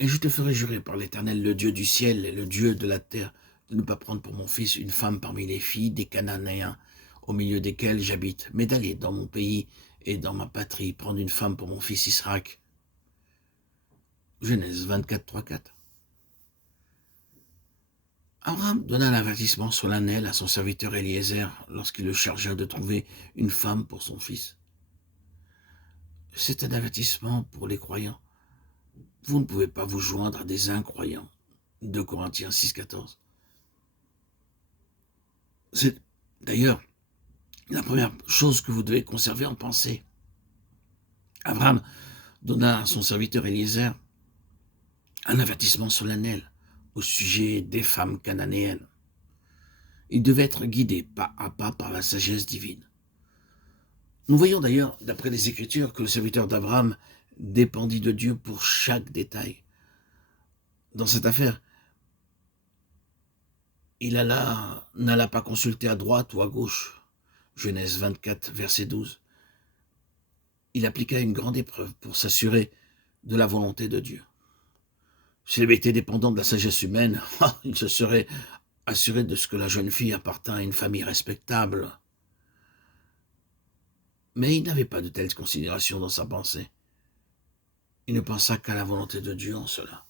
Et je te ferai jurer par l'Éternel, le Dieu du ciel et le Dieu de la terre, de ne pas prendre pour mon fils une femme parmi les filles des Cananéens, au milieu desquels j'habite, mais d'aller dans mon pays et dans ma patrie prendre une femme pour mon fils Israël. Genèse 24, 3, 4. Abraham donna l'avertissement solennel à son serviteur Eliezer lorsqu'il le chargea de trouver une femme pour son fils. C'est un avertissement pour les croyants. Vous ne pouvez pas vous joindre à des incroyants. 2 Corinthiens 6, 14. C'est d'ailleurs la première chose que vous devez conserver en pensée. Abraham donna à son serviteur Eliezer un avertissement solennel au sujet des femmes cananéennes. Il devait être guidé pas à pas par la sagesse divine. Nous voyons d'ailleurs, d'après les Écritures, que le serviteur d'Abraham dépendit de Dieu pour chaque détail. Dans cette affaire, il n'alla pas consulter à droite ou à gauche. Genèse 24, verset 12. Il appliqua une grande épreuve pour s'assurer de la volonté de Dieu. S'il avait été dépendant de la sagesse humaine, il se serait assuré de ce que la jeune fille appartint à une famille respectable. Mais il n'avait pas de telles considérations dans sa pensée. Il ne pensa qu'à la volonté de Dieu en cela.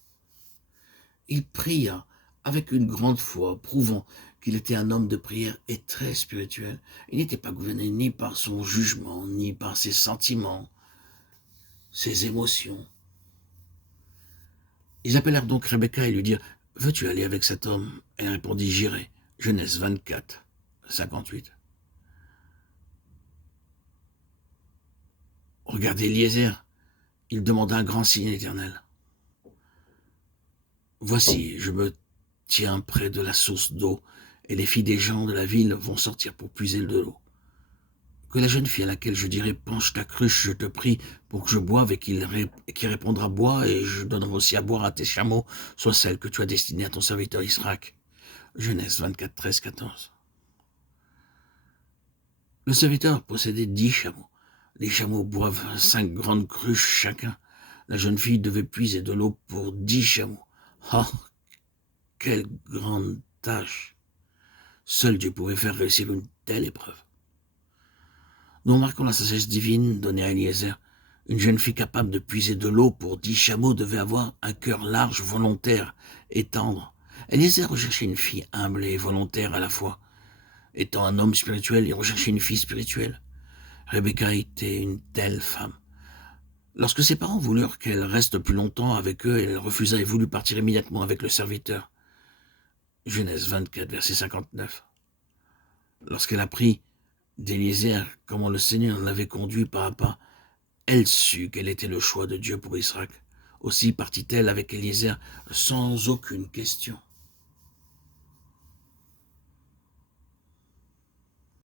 Il pria avec une grande foi, prouvant qu'il était un homme de prière et très spirituel. Il n'était pas gouverné ni par son jugement, ni par ses sentiments, ses émotions. Ils appelèrent donc Rebecca et lui dirent « Veux-tu aller avec cet homme ?» Elle répondit « J'irai. » Genèse 24, 58. Regardez Eliezer, il demanda un grand signe éternel. « Voici, je me tiens près de la source d'eau, et les filles des gens de la ville vont sortir pour puiser de l'eau. Que la jeune fille à laquelle je dirai « Penche ta cruche, je te prie, pour que je boive » et qui répondra « Bois, et je donnerai aussi à boire à tes chameaux » soit celle que tu as destinée à ton serviteur Israël. Genèse 24, 13, 14. Le serviteur possédait 10 chameaux. Les chameaux boivent 5 grandes cruches chacun. La jeune fille devait puiser de l'eau pour 10 chameaux. Oh, quelle grande tâche! Seul Dieu pouvait faire réussir une telle épreuve. Nous remarquons la sagesse divine donnée à Eliezer. Une jeune fille capable de puiser de l'eau pour 10 chameaux devait avoir un cœur large, volontaire et tendre. Eliezer recherchait une fille humble et volontaire à la fois. Étant un homme spirituel, il recherchait une fille spirituelle. Rebecca était une telle femme. Lorsque ses parents voulurent qu'elle reste plus longtemps avec eux, elle refusa et voulut partir immédiatement avec le serviteur. Genèse 24, verset 59. Lorsqu'elle apprit d'Eliezer comment le Seigneur l'avait conduit pas à pas, elle sut quel était le choix de Dieu pour Israël. Aussi partit-elle avec Eliezer sans aucune question.